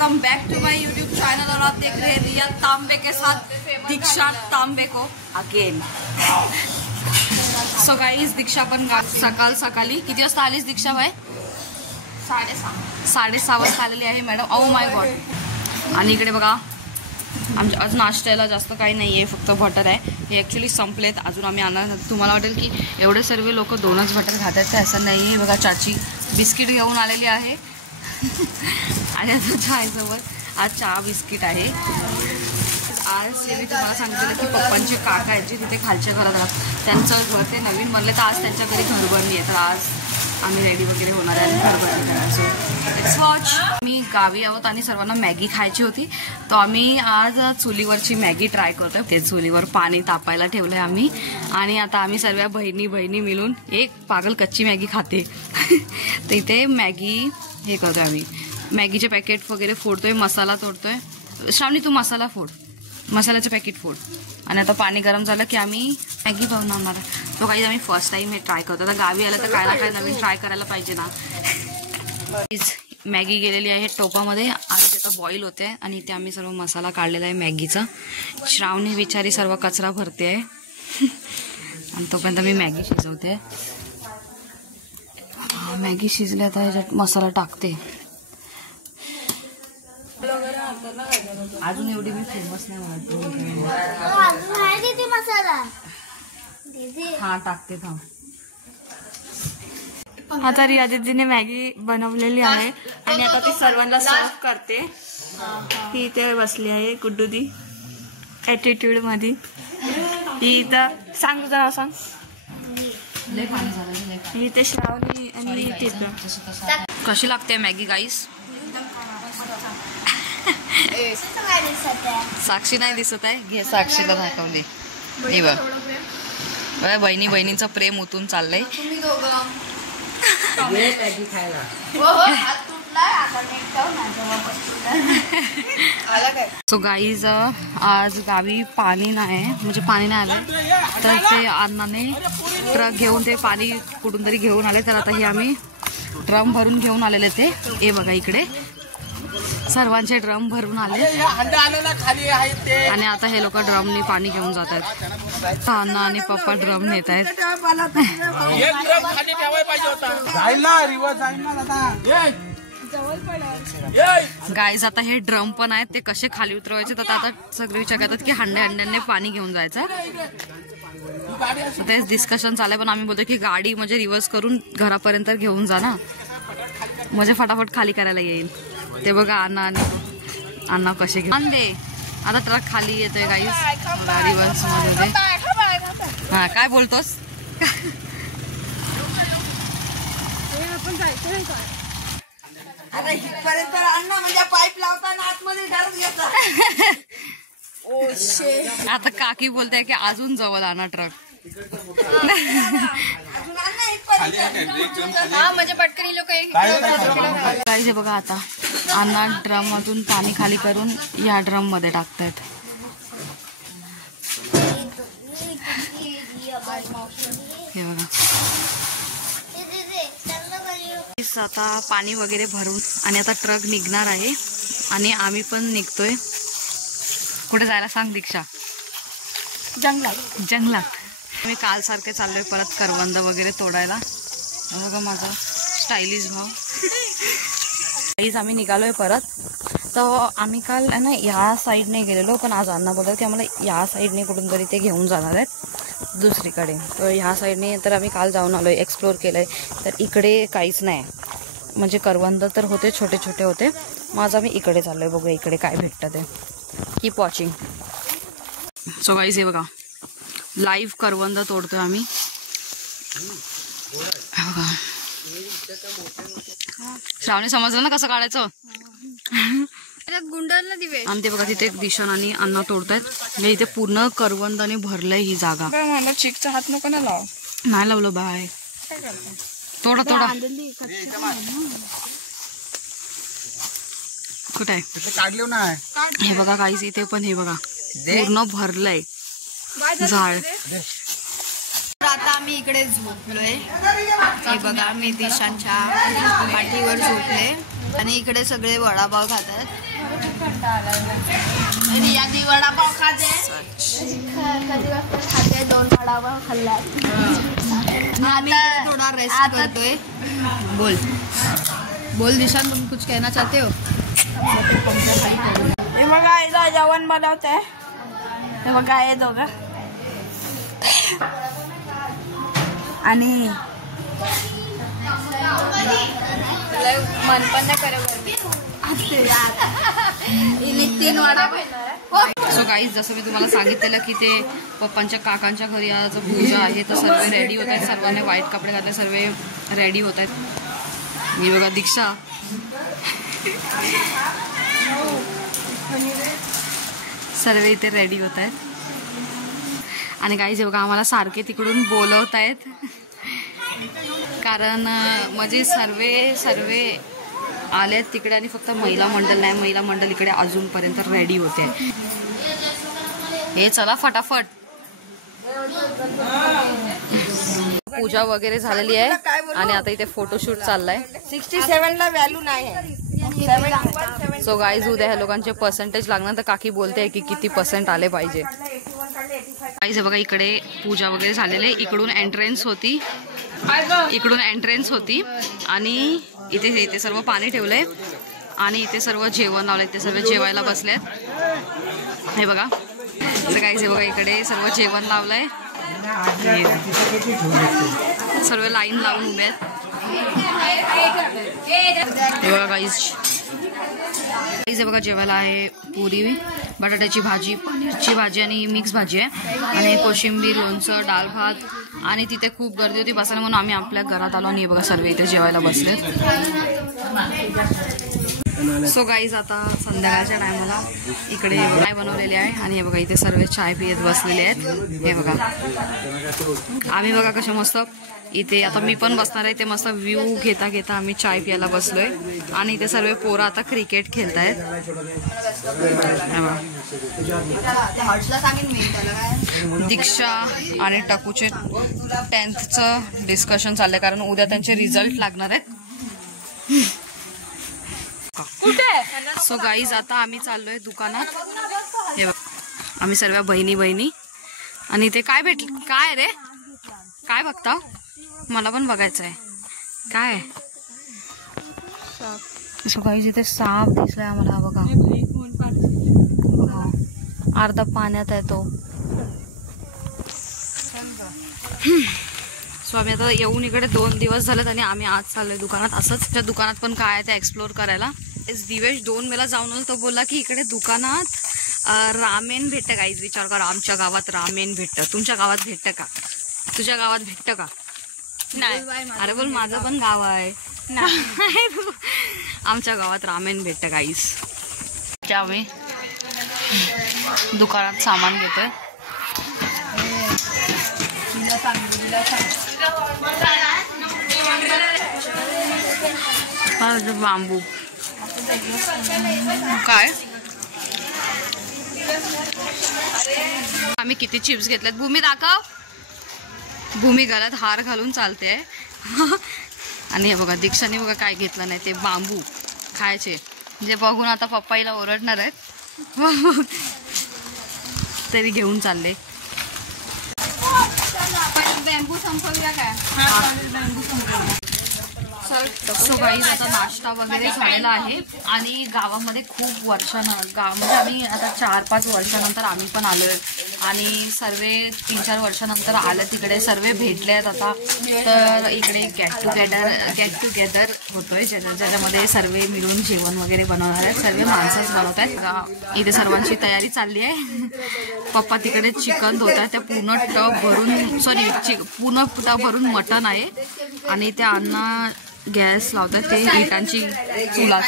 Welcome back to my YouTube channel और आप देख रहे हैं रिया तांबे के साथ दीक्षा तांबे को अगेन। सो गाइस दीक्षा पण सकाळी किती वाजता आलीस दीक्षा भाई? 6:30 वाजता आलेली आहे मॅडम। Oh my God. आणि इकडे बघा आमच्या आज नाश्त्याला जास्त काही नाही आहे, फक्त बटर आहे। हे ॲक्च्युली संपलेत, अजून आम्ही आणणार। तुम्हाला वाटेल की एवढे सर्व लोक 2च बटर खातात, असं नाही आहे। बघा चाची बिस्किट घेऊन आलेली आहे आणि आता चायसोबत आज चहा बिस्किट आहे। आज मी तुम्हाला सांगितलं की पप्पांचे काका आहेत जे तिथे खालच्या घरात राहतात, त्यांचं घर ते नवीन बनले, तर आज त्यांच्या घरी घरभरणी आहे। तर आज आम्ही रेडी वगैरे होणार आहे आणि घरभरणी करायचो। Let's watch. मी गावी आहोत आणि सर्वांना मॅगी खायची होती, तर आम्ही आज चुलीवरची मॅगी ट्राय करतोय। ते चुलीवर पाणी तापायला ठेवलंय आम्ही आणि आता आम्ही सर्व बहिणी मिळून एक पागल कच्ची मॅगी खाते। तर इथे मॅगी हे करतोय आम्ही, मॅगीचे पॅकेट वगैरे फोडतोय, मसाला तोडतोय। श्रावणी तू मसाला फोड, मसाल्याचं पॅकेट फोड। आणि आता पाणी गरम झालं की आम्ही मॅगी बनवणार आहे। तो काही आम्ही फर्स्ट टाइम हे ट्राय करतो। आता गावी आलं तर काय ना काय नवीन ट्राय करायला पाहिजे ना। मॅगी गेलेली आहे टोपामध्ये आणि तिथं बॉईल होते आणि इथे आम्ही सर्व मसाला काढलेला आहे मॅगीचा। श्रावणी बिचारी सर्व कचरा भरते आहे आणि तोपर्यंत मी मॅगी शिजवते। मॅगी शिजली, आता ह्याच्यात मसाला टाकते। अजून एवढी मी फेमस नाही म्हणत, हा टाकते थांब। आता रिया दीदीने मॅगी बनवलेली आहे आणि आता ती सर्वांना सर्व करते। ही इथे बसली आहे गुड्डू दी ॲटिट्यूड मध्ये। ही इथं सांग तुझं नाव सांग। इथे श्रावणी आणि तिथं कशी लागते मॅगी गाईस? साक्षी नाही दिसत आहे, घे साक्षीला दाखवली। हे बघ बहिणीचं प्रेम उतून चाललंय। सो गाईज आज गावी पाणी नाही, म्हणजे पाणी नाही आलं, तर ते अण्णाने ट्रक घेऊन ते पाणी कुठून तरी घेऊन आले। तर आता हे आम्ही ड्रम भरून घेऊन आलेले ते। हे बघा इकडे सर्वांचे ड्रम भरून आले आणि आता हे लोक ड्रमनी पाणी घेऊन जात आहेत। अण्णा आणि पप्पा ड्रम नेत आहेत। गाईज आता हे ड्रम पण आहेत, ते कसे खाली उतरवायचे, तर आता सगळे विचार करतात की हंड्याने पाणी घेऊन जायचं। तेच डिस्कशन चाललंय, पण आम्ही बोलतो की गाडी म्हणजे रिव्हर्स करून घरापर्यंत घेऊन जा ना, म्हणजे फटाफट खाली करायला येईल। ते बघा अण्णा कसे घेऊन दे। आता ट्रक खाली येतोय गाईस रिव्हर्स मध्ये। हा काय बोलतोस? आता इथपर्यंत अण्णा म्हणजे पाईप लावताना आतमध्ये आता काकी बोलताय की अजून जवळ आणा ट्रक। म्हणजे पटकन लोक पाहिजे। बघा आता अण्णा ड्रम मधून पाणी खाली करून या ड्रम मध्ये टाकतायत। हे बघा आता पाणी वगैरे भरून आणि आता ट्रक निघणार आहे आणि आम्ही पण निघतोय। कुठे जायला सांग दीक्षा? जंगलात। मी काल सारखे चाललोय परत करवंद वगैरे तोडायला। बघा माझा स्टायलिश भाव। आम्ही निघालोय परत, तर आम्ही काल ना या साईडने गेलेलो, पण आज अण्णा बोलतात की आम्हाला या साईडने कुठून तरी ते घेऊन जाणार आहेत दुसरीकडे। तर ह्या साईडने तर आम्ही काल जाऊन आलोय, एक्सप्लोर केलंय। तर इकडे काहीच नाही, म्हणजे करवंद तर होते, छोटे छोटे होते। मग आज आम्ही इकडे चाललोय, बघूया इकडे काय भेटतं ते। Keep watching. सो गाईज हे बघा लाईव्ह करवंद तोडतोय आम्ही। श्रावणी समजलं ना कसं काढायचं? गुंडाला दिवे आणि ते बघा तिथे दिशन आणि अण्णा तोडतायत। इथे पूर्ण करवंदाने भरलंय ही जागा। मला चिकचा हात नको ना लाव। नाही लावलं बाय, तोडा तोडा। कुठे आहे? हे बघा काहीच इथे पण हे बघा पूर्ण भरलंय झाड। आता आम्ही इकडे झोपलोय, हे बघा मी दिशांच्या पाठीवर झोपले आणि इकडे सगळे वडापाव खातात. आधी वडापाव खाते 2 वडापाव खाल्ला. थोडा रेस्ट करतोय. बोल बोल दिशा, तुम कुछ कहना चाहते हो? हे बघा इथं जेवण बनवते. हे बघा हे दोघं आणि मन पण नाही करत. 3 वडापाव. सो गाईज, जसं मी तुम्हाला सांगितलेलं की ते पप्पांच्या काकांच्या घरी आज पूजा आहे, तर सर्व रेडी होत आहेत. सर्वांनी व्हाईट कपडे घातले, सर्व रेडी होत आहेत. मी बघा दीक्षा सर्व इथे रेडी होत आहेत. आणि गाईज बघा आम्हाला सारखे तिकडून बोलवत आहेत, कारण म्हणजे सर्व आलेत तिकडे आणि फक्त महिला मंडळ नाही. महिला मंडळ इकडे अजूनपर्यंत रेडी होते. हे चला फटाफट. पूजा वगैरे झालेली आहे आणि आता इथे फोटोशूट चाललाय. 67 ला व्हॅल्यू नाही. सो गाईज, उद्या ह्या लोकांचे पर्सेंटेज लागणार, तर काकी बोलते की किती पर्सेंट आले पाहिजे. गाईज बघा इकडे पूजा वगैरे झालेली. इकडून एंट्रन्स होती आणि इथे सर्व पाणी ठेवलंय आणि इथे सर्व जेवण लावलंय. ते सर्व जेवायला बसलेत. हे बघा. तर गाईज हे बघा इकडे सर्व जेवण लावलंय. सर्व लाईन लावून उभे आहेत. हे बघा गाईज हे बघा जेवायला आहे पुरी, बटाट्याची भाजी, पनीरची भाजी आणि मिक्स भाजी आहे आणि कोशिंबीर, लोणचं, डाळ भात. आणि तिथे खूप गर्दी होती बसायला म्हणून आम्ही आपल्या घरात आलो आणि बघा सर्व इथे जेवायला बसले. सो गाईज आता संध्याकाळच्या टायमाला इकडे चाय बनवलेली आहे आणि हे बघा इथे सर्व चाय पियत बसलेले आहेत. हे बघा आम्ही बघा कशा मस्त इथे आता मी पण बसणार आहे. ते मस्त व्ह्यू घेता घेता आम्ही चाय प्यायला बसलोय आणि इथे सर्व पोरं आता क्रिकेट खेळतायत. दीक्षा आणि टाकूचे 10thचं डिस्कशन चाललंय, कारण उद्या त्यांचे रिझल्ट लागणार आहेत. सो गाईज आता आम्ही चाललोय दुकानात. हे बघ आम्ही सर्व बहिणी आणि ते काय भेटलं, काय रे काय बघता? मला पण बघायचं आहे काय. सो गाईज इथे साप दिसलाय आम्हाला. बघा अर्धा पाण्यात आहे तो. सो आम्ही आता येऊन इकडे 2 दिवस झालेत आणि आम्ही आज चाललोय दुकानात. असंच त्या दुकानात पण काय आहे ते एक्सप्लोर करायला. दिवेश 2 वेळा जाऊन आलो. तो बोलला की इकडे दुकानात रामेन भेटतं. गाईज विचार करा, आमच्या गावात रामेन भेटतं. तुमच्या गावात भेटतं का? तुझ्या गावात भेटतं का? नाही. अरे बोल माझं पण गाव आहे. आमच्या गावात रामेन भेटतं गाईज. आम्ही दुकानात सामान घेतोय. बांबू काय आम्ही किती चिप्स घेतल्यात. भूमी दाखव. भूमी गळ्यात हार घालून चालते. आणि हे बघा दीक्षाने बघा काय घेतलं नाही, ते बांबू खायचे. जे बघून आता पप्पाईला ओरडणार आहेत तरी घेऊन चालले. बँबू संपवूया काय? सो गाईज आता नाश्ता वगैरे झालेला आहे आणि गावामध्ये खूप वर्षानं म्हणजे आम्ही आता 4-5 वर्षानंतर आम्ही पण आलोय आणि सर्व 3-4 वर्षानंतर आलं तिकडे सर्व भेटले आहेत आता. तर इकडे गेट टुगेदर होतोय ज्याच्यामध्ये सर्व मिळून जेवण वगैरे बनवणार आहेत. सर्व माणसंच बनवत आहेत. इथे सर्वांची तयारी चालली आहे. पप्पा तिकडे चिकन धुत आहेत. त्या पूर्ण टब भरून मटण आहे आणि त्या अण्णा गॅस लावतात. ते इटांची चुला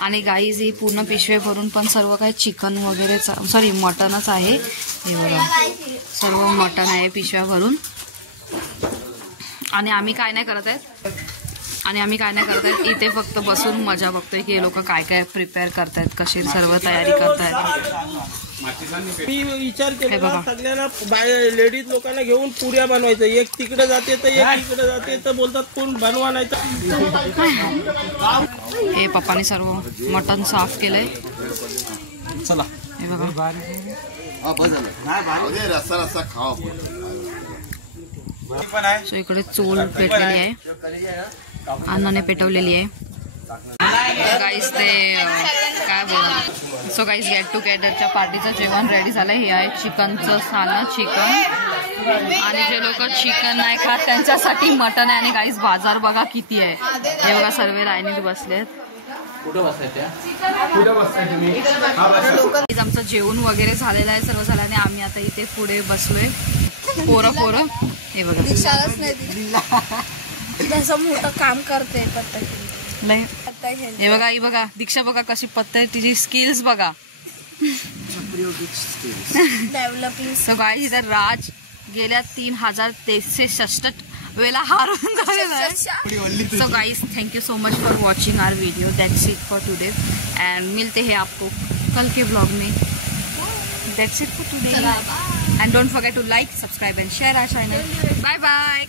आणि गाईज ही पूर्ण पिशवे भरून पण सर्व काही चिकन वगैरे मटणच आहे. हे बघा सर्व मटण आहे पिशव्या भरून. आणि आम्ही काय नाही करत आहेत इथे फक्त बसून मजा बघतोय की हे लोक काय काय प्रिपेअर करतायत, कशी सर्व तयारी करतायत. मी विचार केला सगळ्यांना लेडीज लोकांना घेऊन पुऱ्या बनवायचं. एक तिकडे जाते तर एक इकडे जाते तर बोलतात कोण बनवा नाही तर हे पप्पाने सर्व मटण साफ केलंय. चला हे बघा सो इकडे चूल पेटलेली आहे, अन्नाने पेटवलेली आहे. गाईस ते काय बोला. सो गाईस गेट टुगेदरच्या पार्टीचं जेवण रेडी झालंय. हे आहे चिकनचं सानं चिकन, आणि जे लोक चिकन नाही खात त्यांच्यासाठी मटन आहे. आणि गाईस बाजार बघा किती आहे. हे बघा सर्व लाईनीत बसलेत. आमचं जेवण वगैरे झालेलं आहे, सर्व झालं आणि आम्ही आता इथे पुढे बसलोय. पोरं हे बघा जसं मोठं काम करते नाही. हे बघा ही बघा दीक्षा बघा कशी पत्ते, तिची स्किल्स बघा. डेव्हलपिंग. सो गाईस इधर राज गेल्या 3366 वेळेला हारून झालेला आहे. So guys thank you so much for watching our video. That's it for today and मिलते हैं आपको कल के ब्लॉग में. That's it for today and don't forget to like, subscribe and share our channel. Bye bye.